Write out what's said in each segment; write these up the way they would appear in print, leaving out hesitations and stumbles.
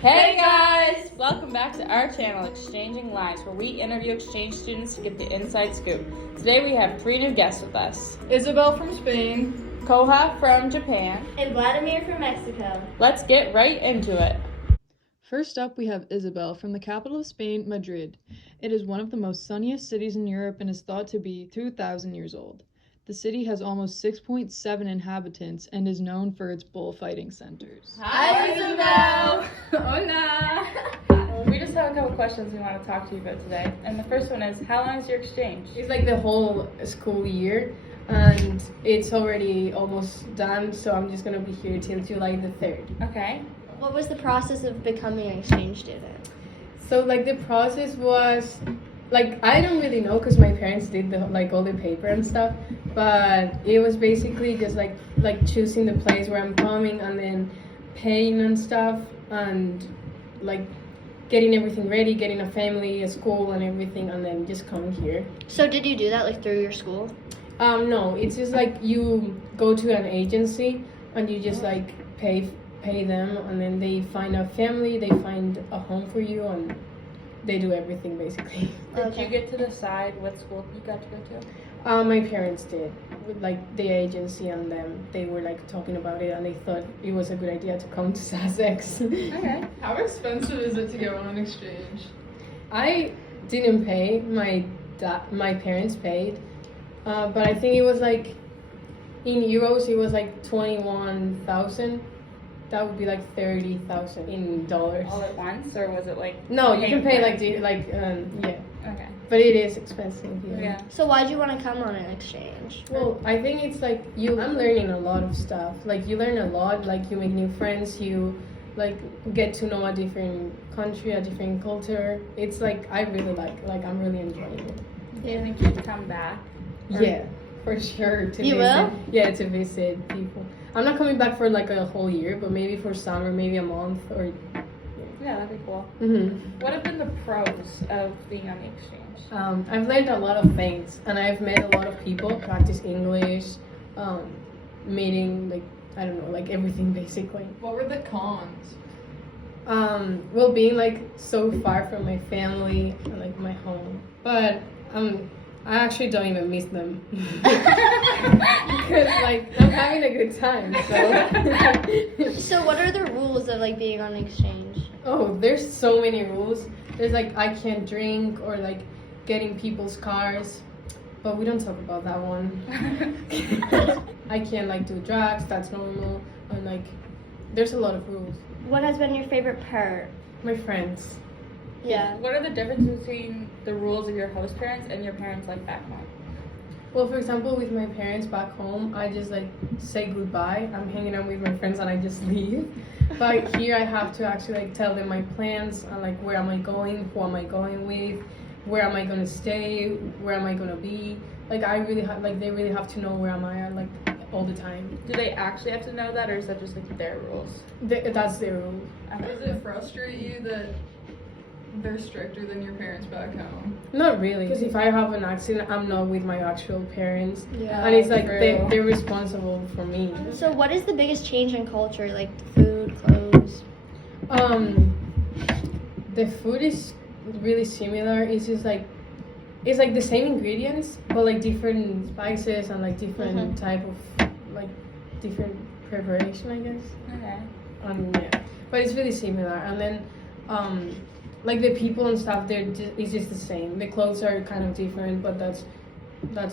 Hey guys! Welcome back to our channel, Exchanging Lives, where we interview exchange students to get the inside scoop. Today we have 3 new guests with us. Isabel from Spain, Koha from Japan, and Vladimir from Mexico. Let's get right into it. First up, we have Isabel from the capital of Spain, Madrid. It is one of the most sunniest cities in Europe and is thought to be 2,000 years old. The city has almost 6.7 inhabitants and is known for its bullfighting centers. Hi Isabel! Hola! We just have a couple questions we want to talk to you about today. And the first one is, how long is your exchange? It's like the whole school year, and it's already almost done, so I'm just gonna be here till July the 3rd. Okay. What was the process of becoming an exchange student? So like the process was, like I don't really know because my parents did all the paper and stuff, but it was basically just like choosing the place where I'm coming and then paying and stuff and like getting everything ready, getting a family, a school and everything, and then just coming here. So did you do that like through your school? No, it's just like you go to an agency and you just like pay them, and then they find a family, they find a home for you, and they do everything basically. Did you get to decide what school you got to go to? My parents did, with like the agency and them. They were like talking about it, and they thought it was a good idea to come to Sussex. Okay. How expensive is it to go on an exchange? I didn't pay. My parents paid, but I think it was like in euros. It was like 21,000. That would be like 30,000 in dollars. All at once, or was it like? No, you can pay yeah. Okay. But it is expensive here. Yeah. So why did you want to come on an exchange? Well, I think it's like I'm learning a lot of stuff. Like you learn a lot. Like you make new friends. You like get to know a different country, a different culture. It's like I really like I'm really enjoying it. Do you think you'd come back? Yeah, for sure. To You visit. will? Yeah, to visit people. I'm not coming back for like a whole year, but maybe for summer, maybe a month or. Yeah, that'd be cool. Mm-hmm. What have been the pros of being on the exchange? I've learned a lot of things, and I've met a lot of people, practice English, meeting, like, I don't know, like everything basically. What were the cons? Well, being like so far from my family and like my home, but I actually don't even miss them because like I'm having a good time. So. So what are the rules of like being on an exchange? Oh, there's so many rules. There's like I can't drink or like getting people's cars, but we don't talk about that one. I can't like do drugs, that's normal, and like there's a lot of rules. What has been your favorite part? My friends. Yeah. What are the differences between the rules of your host parents and your parents like back home? Well, for example, with my parents back home, I just like say goodbye. I'm hanging out with my friends and I just leave. But here I have to actually like tell them my plans and like where am I going, who am I going with, where am I gonna stay, where am I gonna be. Like I really have like they really have to know where am I at like all the time. Do they actually have to know that, or is that just like their rules? That's their rule. Does it frustrate you that they're stricter than your parents back home? Not really, because if I have an accident, I'm not with my actual parents, Yeah. and it's like True. they're responsible for me. So what is the biggest change in culture, like food, clothes? The food is really similar. It's just like it's like the same ingredients, but like different spices and like different type of like different preparation, I guess. Okay. Yeah, but it's really similar. And then like the people and stuff, it's just the same. The clothes are kind of different, but that's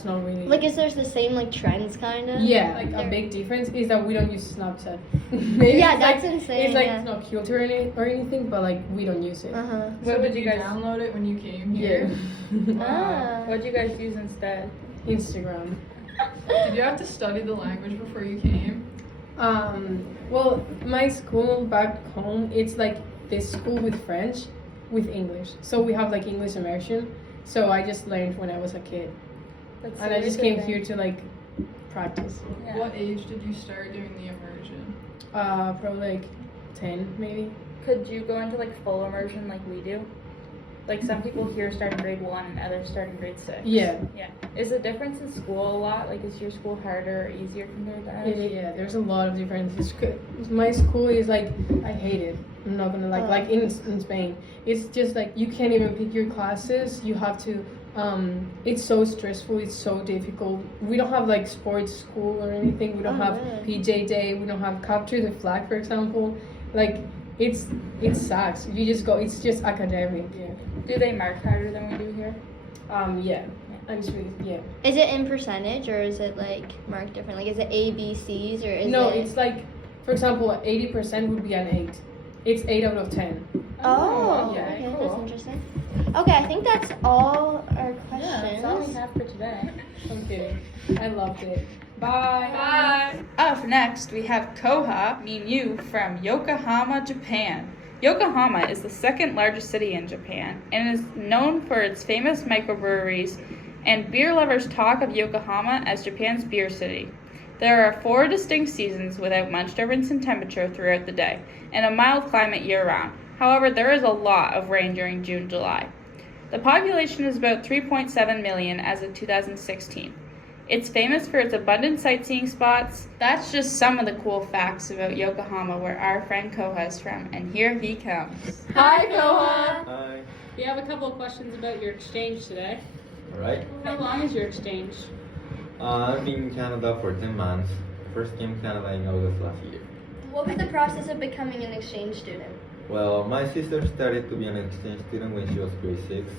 not really. Like is there the same like trends kind of? Yeah, like a big difference is that we don't use Snapchat. Maybe Yeah, it's that's like, insane, It's like yeah. it's not culture or anything, but like we don't use it. Uh-huh. What would you guys? download it when you came Yeah. here? Ah. What would you guys use instead? Instagram. Did you have to study the language before you came? Well, my school back home, it's like this school with French, with English. So we have like English immersion. So I just learned when I was a kid, That's and I just came here to like practice. Yeah. What age did you start doing the immersion? Probably like 10 maybe. Could you go into like full immersion like we do? Like some people here start in grade 1 and others start in grade 6. Yeah. Yeah. Is the difference in school a lot? Like, is your school harder or easier compared to ours? Yeah, there's a lot of differences. My school is like, I hate it. I'm not gonna like in Spain. It's just like you can't even pick your classes. You have to. It's so stressful. It's so difficult. We don't have like sports school or anything. We don't have PJ day. We don't have capture the flag, for example. Like it sucks. You just go. It's just academic. Yeah. Do they mark harder than we do here? Yeah. Actually, yeah. Is it in percentage or is it like marked different? Like is it A, B, C's or is No, it? it's like, for example, 80% would be an 8. It's 8 out of 10. Oh, yeah, okay, cool. that's interesting. Okay, I think that's all our questions. Yeah, that's all we have for today. I'm kidding. I loved it. Bye. Bye. Up next, we have Koha Minyu from Yokohama, Japan. Yokohama is the second largest city in Japan and is known for its famous microbreweries, and beer lovers talk of Yokohama as Japan's beer city. There are 4 distinct seasons without much difference in temperature throughout the day, and a mild climate year-round. However, there is a lot of rain during June-July. The population is about 3.7 million as of 2016. It's famous for its abundant sightseeing spots. That's just some of the cool facts about Yokohama, where our friend Koha is from, and here he comes. Hi, Koha. Hi. We have a couple of questions about your exchange today. Alright. How long is your exchange? I've been in Canada for 10 months. First came to Canada in August last year. What was the process of becoming an exchange student? Well, my sister started to be an exchange student when she was grade 6.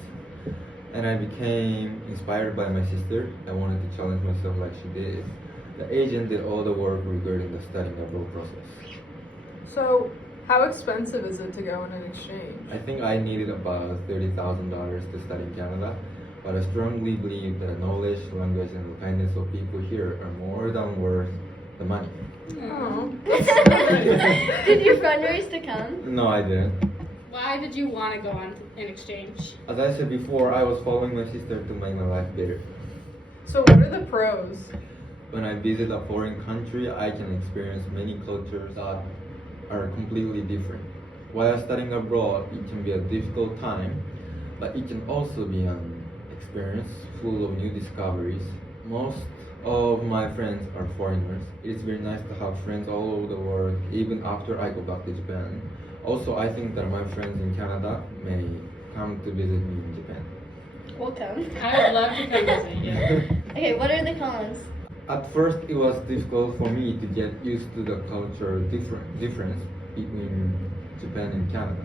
And I became inspired by my sister. I wanted to challenge myself like she did. The agent did all the work regarding the studying abroad process. So, how expensive is it to go on an exchange? I think I needed about $30,000 to study in Canada. But I strongly believe that the knowledge, language, and the kindness of people here are more than worth the money. Oh. Did you fundraise to come? No, I didn't. Why did you want to go on an exchange? As I said before, I was following my sister to make my life better. So, what are the pros? When I visit a foreign country, I can experience many cultures that are completely different. While studying abroad, it can be a difficult time, but it can also be an experience full of new discoveries. Most of my friends are foreigners. It is very nice to have friends all over the world, even after I go back to Japan. Also, I think that my friends in Canada may come to visit me in Japan. We'll come. I would love to come visit you. Okay, what are the cons? At first, it was difficult for me to get used to the cultural difference between Japan and Canada.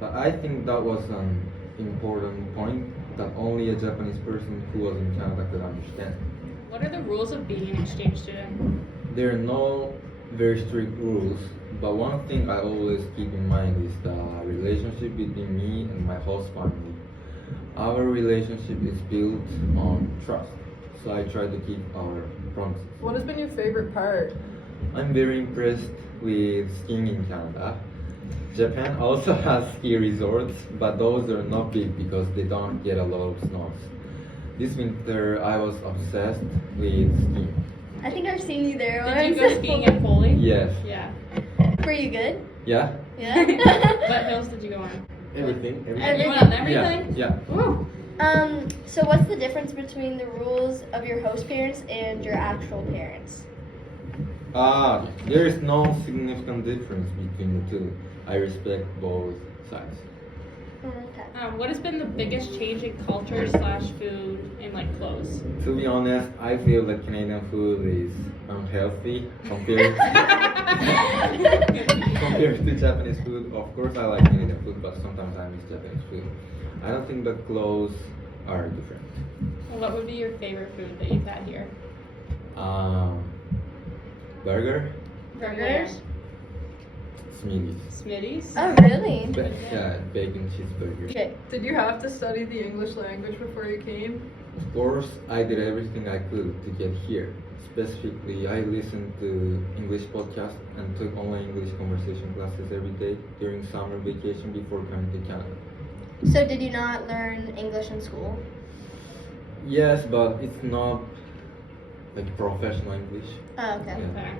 But I think that was an important point that only a Japanese person who was in Canada could understand. What are the rules of being an exchange student? There are no very strict rules, but one thing I always keep in mind is the relationship between me and my host family. Our relationship is built on trust, so I try to keep our promises. What has been your favorite part? I'm very impressed with skiing in Canada. Japan also has ski resorts, but those are not big because they don't get a lot of snows. This winter, I was obsessed with skiing. I think I've seen you there once. Did you go skiing at Foley? Yes. Yeah. Were you good? Yeah? Yeah? What hills did you go on? Everything. You went on everything? Yeah. Woo. So what's the difference between the rules of your host parents and your actual parents? There is no significant difference between the two. I respect both sides. Okay. What has been the biggest change in culture / food and like clothes? To be honest, I feel that Canadian food is unhealthy compared compared to Japanese food. Of course, I like Canadian food, but sometimes I miss Japanese food. I don't think that clothes are different. What would be your favorite food that you've had here? Burger, Burgers? Smitty's. Smitty's? Oh, really? Yeah, bacon cheeseburger. Okay. Did you have to study the English language before you came? Of course, I did everything I could to get here. Specifically, I listened to English podcasts and took online English conversation classes every day during summer vacation before coming to Canada. So did you not learn English in school? Yes, but it's not like professional English. Oh, okay. Yeah. Okay.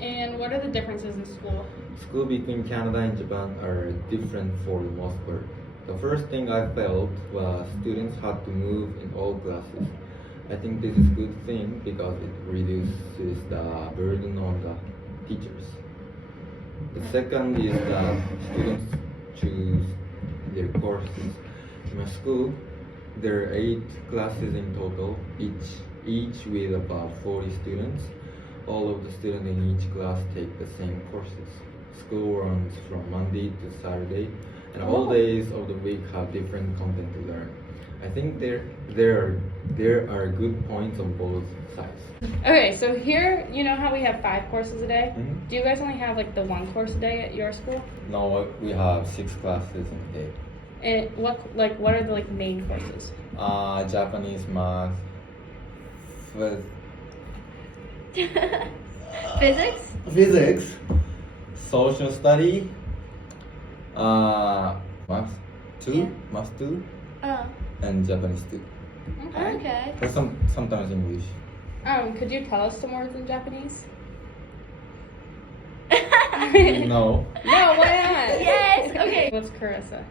And what are the differences in school? School between Canada and Japan are different for the most part. The first thing I felt was students had to move in all classes. I think this is a good thing because it reduces the burden on the teachers. The second is that students choose their courses. In my school, there are 8 classes in total, each with about 40 students. All of the students in each class take the same courses. School runs from Monday to Saturday, and all days of the week have different content to learn. I think there are good points on both sides. Okay, so here, you know how we have 5 courses a day? Mhm. Do you guys only have like the 1 course a day at your school? Now we have 6 classes in a day. And what are the like main courses? Japanese, math, physics, social study, math 2, Oh, and Japanese 2. okay. Or sometimes English. Could you tell us some words in Japanese? No. No, why not? Yes, okay. What's Karissa?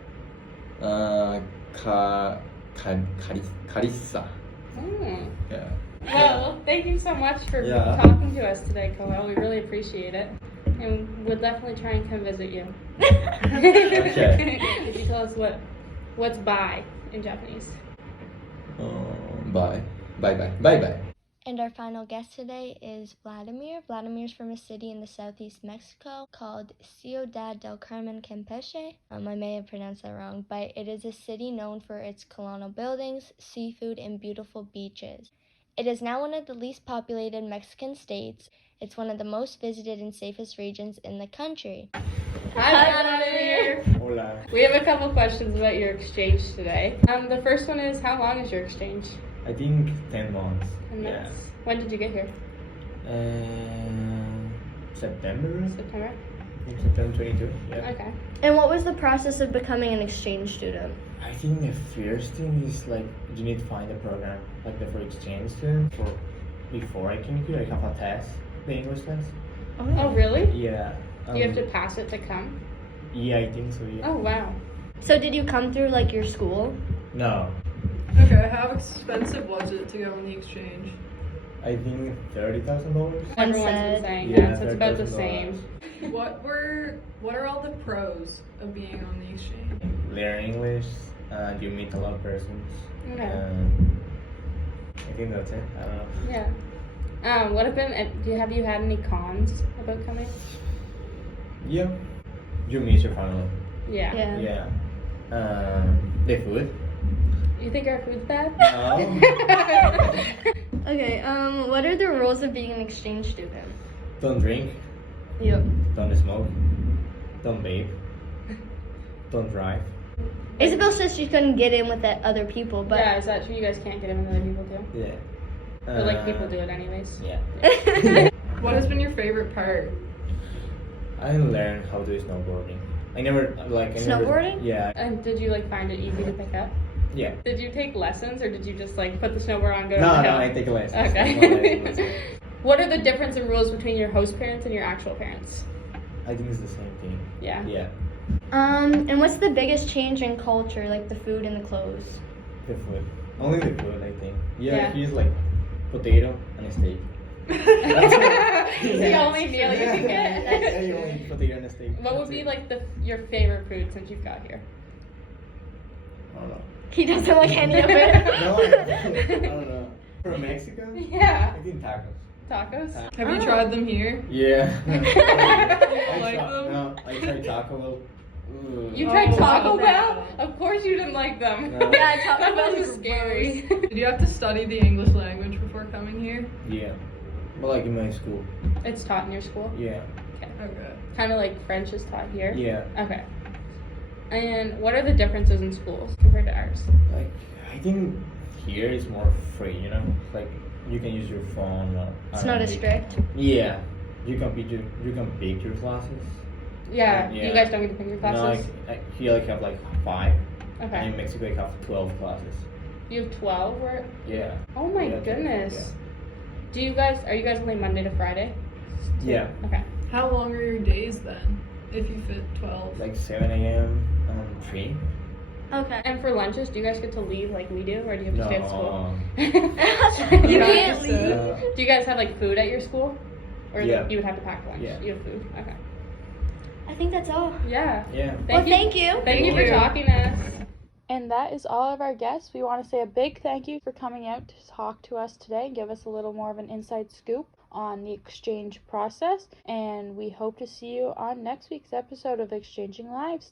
Karissa. Yeah. Well, thank you so much for Yeah. talking to us today, Koel. We really appreciate it. And we'll definitely try and come visit you. Okay. Could you tell us what's bye in Japanese? Bye. Bye. And our final guest today is Vladimir. Vladimir's from a city in the southeast Mexico called Ciudad del Carmen Campeche. I may have pronounced that wrong, but it is a city known for its colonial buildings, seafood, and beautiful beaches. It is now one of the least populated Mexican states. It's one of the most visited and safest regions in the country. Hi, Vladimir. Hola. We have a couple questions about your exchange today. The first one is, how long is your exchange? I think 10 months. And that's- When did you get here? September? September? September 22, yeah. Okay. And what was the process of becoming an exchange student? I think the first thing is like you need to find a program like the for exchange student. Before I came here, I have a test, the English test. Oh, really? Yeah. You have to pass it to come? Yeah, I think so. Yeah. Oh, wow. So did you come through like your school? No, Okay, how expensive was it to go on the exchange? I think $30,000. Everyone's been said- saying Yeah, that, so it's about the $30,000. same. What are all the pros of being on the exchange? Learn English, and you meet a lot of persons. Okay. I think that's it. I don't know. Yeah. What have been? Have you had any cons about coming? Yeah, you miss your family. Yeah. Yeah. The food. You think our food's bad? No. Okay, what are the rules of being an exchange student? Don't drink. Yep. Don't smoke. Don't vape. Don't drive. Isabel says she couldn't get in with that other people, but Yeah, is that true? You guys can't get in with other people too? Yeah. But like people do it anyways. Yeah. What has been your favorite part? I learned how to do snowboarding. I never. Snowboarding? Yeah. And did you like find it easy to pick up? Yeah. Did you take lessons or did you just like put the snowboard on, go No, down the no, hill? I take lessons. Okay. What are the difference in rules between your host parents and your actual parents? I think it's the same thing. Yeah. Yeah. and what's the biggest change in culture, like the food and the clothes? The food. Only the food, I think. Yeah. Yeah. He's like potato and a steak. It's the only meal you can I get. only potato and a steak. What would be like your favorite food since you've got here? I don't know. He doesn't like any of it. No, I don't know. From Mexico? Yeah. I think tacos. Tacos? Have you Oh. tried them here? Yeah. like them? No, I tried Taco Bell. Ooh. You tried Oh, Taco wow. Bell? Of course you didn't like them. No. Yeah, Taco That Bell was is scary. Did you have to study the English language before coming here? Yeah. But like in my school. It's taught in your school? Yeah. Okay. Kind of like French is taught here? Yeah. Okay. And what are the differences in schools compared to ours? Like I think here is more free, you know? Like you can use your phone. It's not as strict. Yeah. You can pick your classes. Yeah, Yeah. you guys don't get to pick your No, classes? here I have like 5. And Okay. in Mexico I have 12 classes. You have 12 or? Yeah. Oh my Yeah, goodness. yeah. Are you guys only Monday to Friday? Yeah. Okay. How long are your days then? If you fit 12? Like 7 a.m. 3. Okay. And for lunches, do you guys get to leave like we do, or do you have to stay at school? You Not can't just, leave. Do you guys have like food at your school? Or Yeah. you would have to pack lunch? Yeah. You have food. Okay. I think that's all. Yeah. Yeah. Thank you. Thank you for you. talking to us. And that is all of our guests. We want to say a big thank you for coming out to talk to us today and give us a little more of an inside scoop on the exchange process. And we hope to see you on next week's episode of Exchanging Lives.